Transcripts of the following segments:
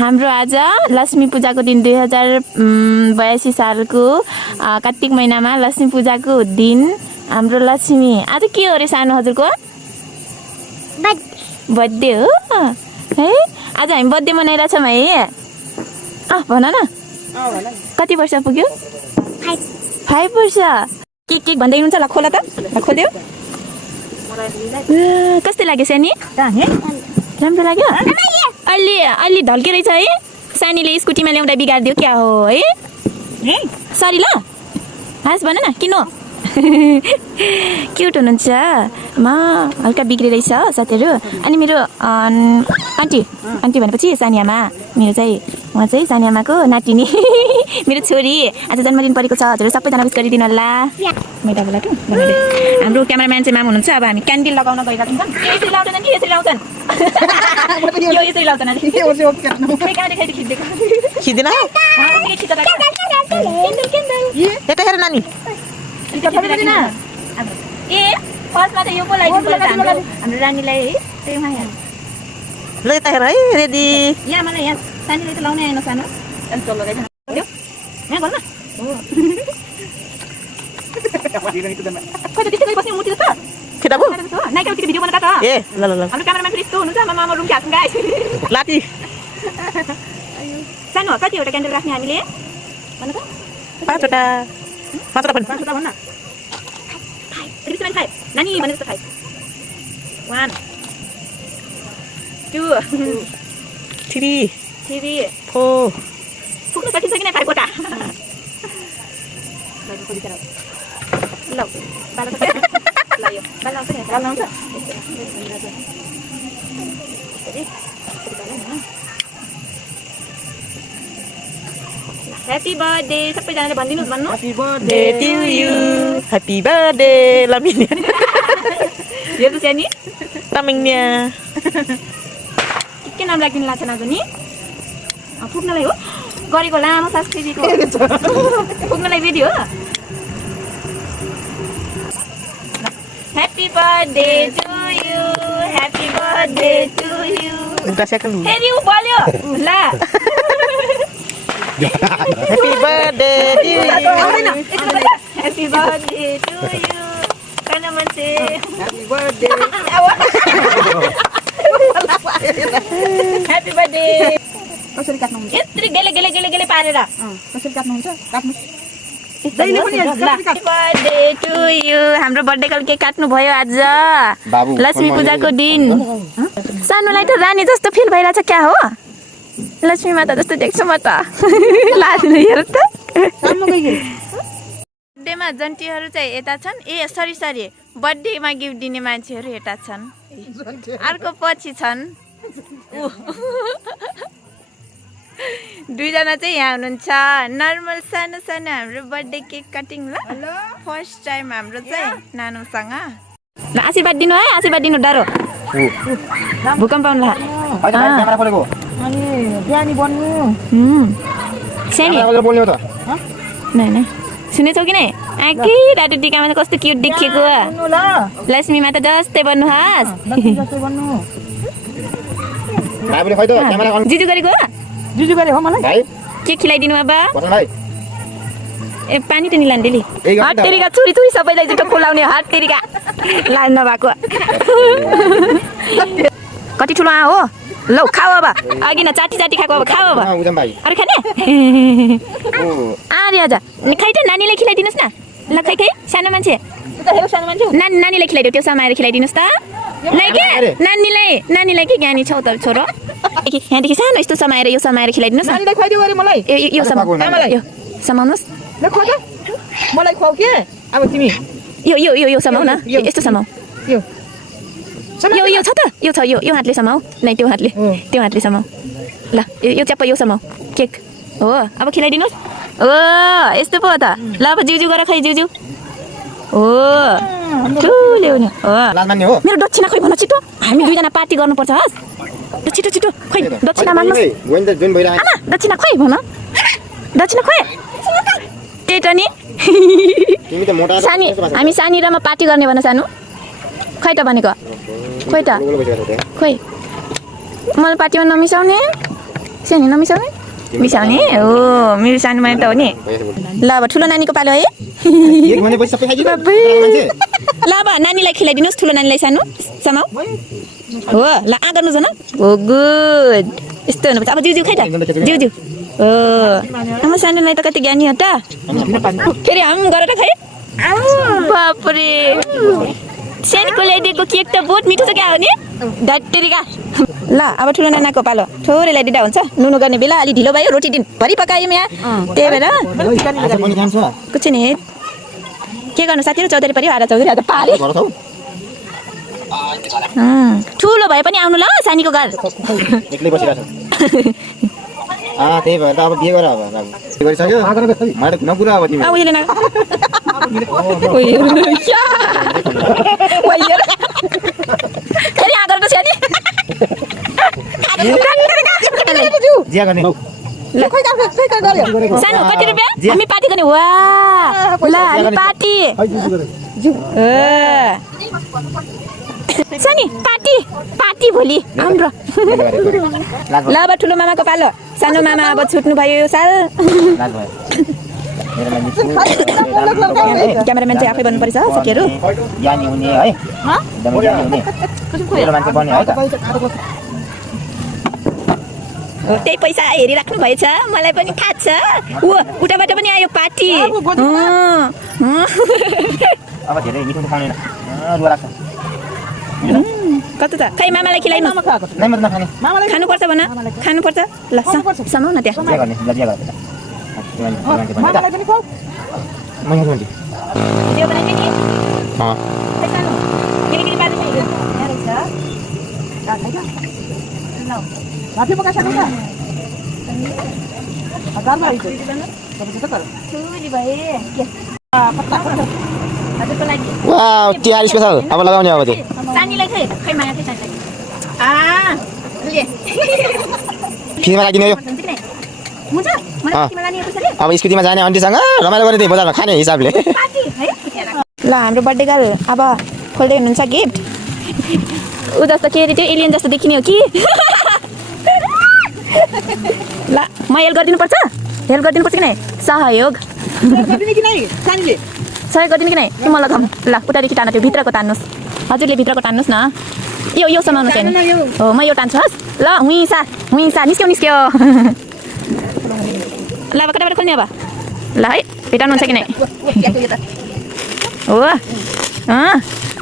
हाम्रो आज लक्ष्मी पूजाको दिन 2082 सालको कार्तिक महिनामा लक्ष्मी पूजाको दिन हाम्रो लक्ष्मी आज के हो रे सानो हजुरको बर्थडे हो है आज हामी बर्थडे मनाइरहेछौँ है भन न कति वर्ष पुग्यो 5 वर्ष के भन्दै हुनुहुन्छ ल खोला त खोल्यो कस्तो लाग्यो सानी राम्रो लाग्यो अलि ढल्के रहेछ है सानीले स्कुटीमा ल्याउँदा बिगारिदियो क्या हो है सरी ल हाँस भन न किन क्युट हुनुहुन्छ म हल्का बिग्रे रहेछ साथीहरू अनि मेरो आन्टी भनेपछि सानी आमा मेरो चाहिँ म चाहिँ सानी आमाको नातिनी मेरो छोरी आज जन्मदिन परेको छ हजुर सबैजना विश गरिदिनु होला मैदाबाट हाम्रो क्यामेराम्यान चाहिँ माम हुनुहुन्छ अब हामी क्यान्डल लगाउन गइरहेको छौँ यसरी लाउँछन् कि यसरी लाउँछन् यो यसरी लाउँछन् खिच्दिन यता हेर नानी ए फर्स्टमा त यो पो लगाइदिनु हाम्रो रानीलाई है त्यही माया ल यता हेर है रेडी यहाँ मलाई यहाँ सानीले त लाउनै आएन सानो यहाँ गर्नु केटाको नाइकाउटीको भिडियो बनाएको छ ए ल ल ल हाम्रो क्यामेराम्यान फेरि यस्तो हुनुहुन्छ मामा रुम ख्याच्छौँ गाइस लाटी सानो कतिवटा क्यान्डल राख्ने हामीले भन्नु त 5वटा पनि 5वटा भन्न 5 नानी भने जस्तो 5 1 2 3 4 पुग्नु कति छ कि 5वटा ल बाला ल यो बाला आउँछ नि बाला आउँछ ह्यापी बर्थडे सबैजनाले भनिदिनुहोस् भन्नु happy birthday to you happy birthday Laminya यो त सानी लमिन्या के नाम राखिदिनु लाग्छ आज नि पुग्नलाई हो गरेको लामो संस्कृतिको पुग्नलाई रेडी हो happy birthday to you happy birthday to you फेरि उ बोल्यो ल happy birthday to you happy birthday to you खाना मान्छे ह्यापी बर्थडे ह्यापी बर्थडे कसरी काट्नुहुन्छ यत्रो गेले पारेर कसरी काट्नुहुन्छ काट्नु ह्यापी बर्थडे टु यु हाम्रो बर्थडेको केक काट्नु भयो आज लक्ष्मी पूजाको दिन सानोलाई त रानी जस्तो फिल भइरहेछ क्या हो लक्ष्मी माता जस्तो देख्छु म त लाजले हेर त बर्थडेमा जन्टीहरू चाहिँ यता छन् ए सरी बर्थडेमा गिफ्ट दिने मान्छेहरू यता छन् अर्को पछि छन् दुईजना चाहिँ यहाँ हुनुहुन्छ नर्मल सानो हाम्रो बर्थडे केक कटिङ ल फर्स्ट टाइम हाम्रो चाहिँ नानुसँग ल आशीर्वाद दिनु है आशीर्वाद दिनु डरो भूकम्प आउनु अनि बिहानी बन्नु सानी नै सुनेछौ कि नै आँकी रातो टिकामा चाहिँ कस्तो क्युट देखिएको लक्ष्मी माता जस्तै बन्नुहोस् जिजु गरेको जुजु गरे हो मलाई के खिलाइदिनु अब ए पानी त निलान डेली हट्टेरीका छुरी सबैलाई जुठो खुलाउने हट्टेरीका लाज नभएको कति ठुलो हो ल खाऊ अब अघि न चाटी खाएको अब खाऊ अब अरू खाने अरे आज खै त नानीलाई खिलाइदिनुहोस् न ल खै सानो मान्छे नानीलाई खिलाइदियो त्यो समाएर खिलाइदिनुहोस् त नानीलाई के ज्ञानी छौ त छोरो यहाँदेखि सानो यस्तो समाएर यो समाएर खिलाइदिनुहोस् नानीलाई खुवाइदियो गरे मलाई यो समाउनुहोस् ल खुवा त मलाई खुवाउ के अब तिमी यो समाउ न यस्तो समाउ यो छ त यो हातले समाउ नै त्यो हातले समाउ ल यो च्याप्प यो समाउ केक हो अब खिलाइदिनुहोस् ओ यस्तो पो त ल अब जिउजिउ गर खै जिउजिउ हो ठुलो नि हो मेरो दक्षिणा खोइ भन छिटो हामी दुईजना पार्टी गर्नुपर्छ हस् छिटो खोइ दक्षिणा माग्नुहोस् आमा दक्षिणा खोइ भन दक्षिणा खोइ त्यही त नि सानी हामी सानी र म पार्टी गर्ने भन सानो खै त भनेको खोइ मलाई पार्टीमा नमिसाउने सानो नमिसाउने मिसाउने हो मेरो सानो माया त हो नि ल अब ठुलो नानीको पालो है एक भनेपछि सबै खाइदिनु मान्छे ल अब नानीलाई खिलाइदिनुहोस् ठुलो नानीलाई सानो समाउ हो ल आ गर्नुहोस् न हो गुड यस्तो हुनुपर्छ अब जिउ जिउ खाइ त जिउ जिउ हो आमा सानोलाई त कति ज्ञानी हो त फेरि हम गरेर खाइ बापरे सानोको ल्याइदिएको केक त बहुत मिठो छ क्या हो नि धत्तेरिका ल अब ठुलो नानाको पालो थोरै ल्याइदिँदा हुन्छ नुनु गर्ने बेला अलि ढिलो भयो रोटी दिनभरि पकायौँ यहाँ त्यही भएर आज पनि काम छ कुछ नि के गर्नु साथीहरू चौधरी पऱ्यो आधा चौधरी आधा पारे घर छौ ठुलो भए पनि आउनु ल सानीको घर एक्लै बसिरहेको छ त्यही भएर त अब बिहे गर अब के गरिसक्यो मलाई त नपुरा अब तिमी अब उहिले न फेरि आगर त सानी जिया गर्ने सानो कति रुपियाँ हामी पार्टी गर्ने वा ल हामी पार्टी सानी पार्टी पार्टी भोलि हाम्रो ल अब ठुलो मामाको पालो सानो मामा अब छुट्नु भयो यो साल लाज भयो मेरो लागि क्यामेराम्यान चाहिँ आफै बन्नुपर्छ साथीहरू ज्ञानी हुने है एकदमै ज्ञानी हुने ठुलो मान्छे बन्ने है त हो त्यही पैसा हेरिराख्नु भएछ मलाई पनि थाहा छ ऊ उताबाट पनि आयो पार्टी अब धेरै मिठो खाँदैन रुवा लाग्छ कता त खै मामालाई खिलाइनु नै म त नखाने खानुपर्छ भन खानुपर्छ ल समाउ न त्यहाँ जिया गर्ने ल जिया गर मामालाई पनि खुवाऊ म यहाँ भन्छु त्यो बनाइदिए नि अँ खै सानो गिरिगिरी पार्नु चाहिँ यहाँ रहेछ ल माथि पकाइसक्नु त दालमा आइज थोरी भए के हजुरको लागि वाउ तिहार स्पेशल अब लगाउने अब चाहिँ सानीलाई खै खै माया खै सानीलाई ले फ्रीमा राखिदिनु यो हुन्छ मलाई किन लाने कसरी अब स्कुटीमा जाने आन्टीसँग रमाइलो गर्ने त्यही बजारमा खाने हिसाबले पार्टी है ल हाम्रो बर्थडे गर्ल अब खोल्दै हुनुहुन्छ गिफ्ट ऊ जस्तो के अरे त्यो एलियन जस्तो देखिने हो कि ल म हेल्प गरिदिनुपर्छ हेल्प गरिदिनुपर्छ कि नै सहयोग गरिदिने कि नै सानीले सहयोग गरिदिनु कि नै कि मलाई लगाउँ ल उतादेखि तान्नु त्यो भित्रको तान्नुहोस् हजुरले भित्रको तान्नुहोस् न यो समाउनु चाहिँ हो म यो तान्छु होस् ल हुइसा निस्क्यो ल अब कताबाट खोल्ने अब ल है भेटाउनुहुन्छ कि नै हो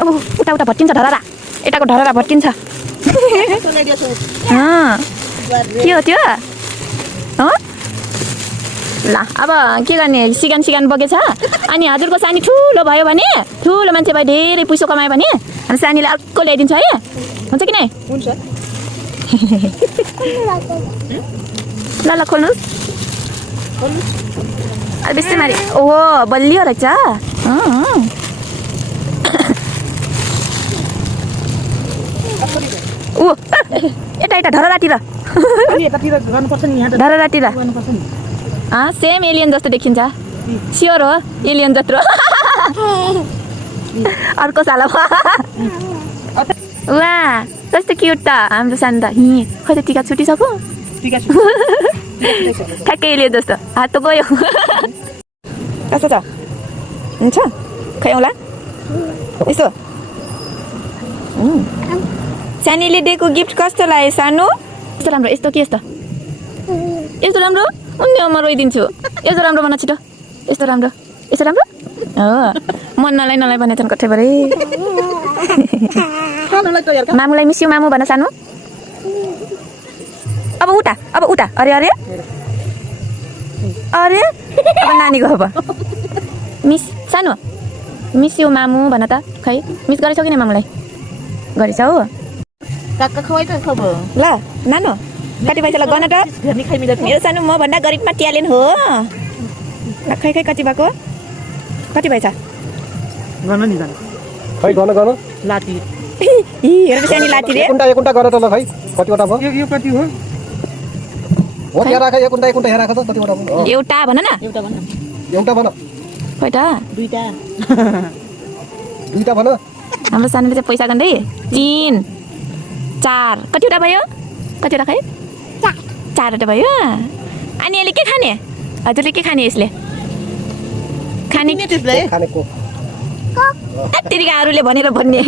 अब उता उता भट्टिन्छ ढररा यताको ढररा भट्टिन्छ के हो त्यो ल अब के गर्ने सिगान बगेछ अनि हजुरको सानी ठुलो भयो भने ठुलो मान्छे भयो धेरै पैसा कमायो भने अनि सानीले अर्को ल्याइदिन्छ है हुन्छ कि नै हुन्छ ल खोल्नुहोस् बेसी मारी ओहो बलियो रहेछ ऊ यता ढररातिर यतातिर गर्नुपर्छ नि यहाँ ढररातिर गर्नुपर्छ नि सेम एलियन जस्तो देखिन्छ स्योर हो एलियन जत्रो अर्को साल वा कस्तो क्युट त हाम्रो सानो त खै त टिका छुटिसक्यो ठ्याक्कै एलियन जस्तो हात त गयो कस्तो छ हुन्छ खै आउला यसो सानीले दिएको गिफ्ट कस्तो लाग्यो सानो यस्तो राम्रो यस्तो के यस्तो राम्रो म रोइदिन्छु यस्तो राम्रो भन छिटो यस्तो राम्रो हो मन नलाई भनेछन् कठैभरि मामुलाई मिस यु मामु भन सानो अब उता अरे अब नानीको अब मिस सानो मिस यु मामु भन त खै मिस गरेछौ कि नै मामुलाई गरेछौ काका खुवाइ त खब ल नानो कति पैसा गर्न त हेर्ने खाइ मिल्दैन मेरो सानो म भन्दा गरिबमा ट्यालेन्ट हो खै कति भएको कति भएछ गर्न नि जान खै गर्न लाती हेर सानी लाती रे एकुन्टा गर त ल खै कतिवटा भयो यो कति हो हो त्यहाँ राख एकुन्टा हेरा त कतिवटा भयो एउटा भन न एउटा भन कयटा दुईटा भन हाम्रो सानोले चाहिँ पैसा गर्दै 3 4 कतिवटा भयो कतिवटा खै 4वटा भयो अनि यसले के खाने हजुरले के खाने यसले खाने किन त्यसलाई खानेको त्यतिका अरूले भनेर भन्ने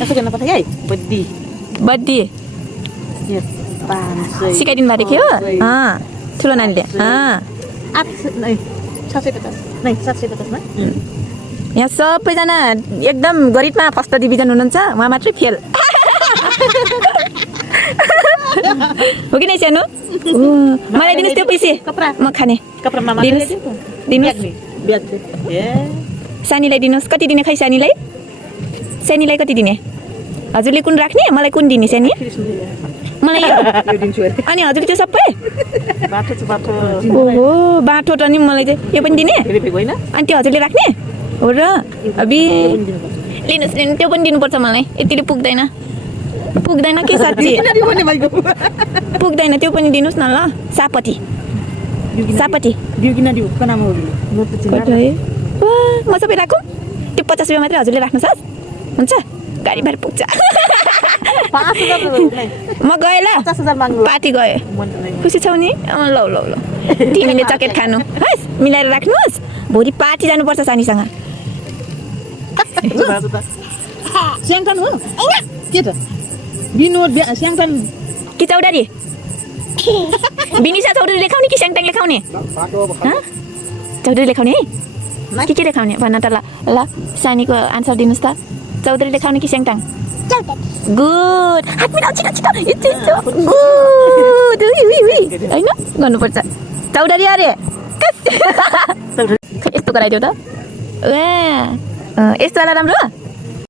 यसो गर्न पर्छ है बद्दी बद्दी यस 500 सिकाइदिनु भएको थियो ठुलो नानीले 800 नहीं 650 नहीं 750 मा यहाँ सबैजना एकदम गरिबमा फर्स्ट डिभिजन हुनुहुन्छ उहाँ मात्रै फेल हो कि नै सानो मलाई दिनुहोस् त्यो पैसे कपडा म खाने कपडामा दिनुहोस् दिनुहोस् ब्याग ए सानीलाई दिनुहोस् कति दिने खै सानीलाई सानीलाई कति दिने हजुरले कुन राख्ने मलाई कुन दिने सानी मलाई यो दिन्छु अनि हजुरले त्यो सबै बाटो छ बाटो ओहो बाटो त नि मलाई चाहिँ यो पनि दिने फेरि होइन अनि त्यो हजुरले राख्ने हो र अबि लिनुहोस् लिनु त्यो पनि दिनुपर्छ मलाई यतिले पुग्दैन पुग्दैन के साँच्ची पुग्दैन त्यो पनि दिनुहोस् न ल सापटी सापटी दिउ किन दिउ को नाम हो म त कति है म सबै राखौँ त्यो 50 रुपियाँ मात्रै हजुरले राख्नु सक्छ हुन्छ गाडी भाडा पुग्छ 5000 म गएँ ल 50000 माग्नु पार्टी गएँ खुसी छौ नि ल ल ल तिमीले चकेट खानु हस् मिलाएर राख्नुहोस् भोलि पार्टी जानुपर्छ सानीसँग स्याङथान हो के त विनोद स्याङथान कि चौधरी बिनिसा चौधरी लेखाउने कि स्याङताङ लेखाउने चौधरी लेखाउने है के लेखाउने भन्न त ल ल सानीको आन्सर दिनुहोस् त चौधरी लेखाउने कि स्याङताङ गुड हात मिलाउ छिटो छिटो गुड होइन गर्नुपर्छ चौधरी अरे यस्तो गराइदेऊ त ए यस्तो वाला राम्रो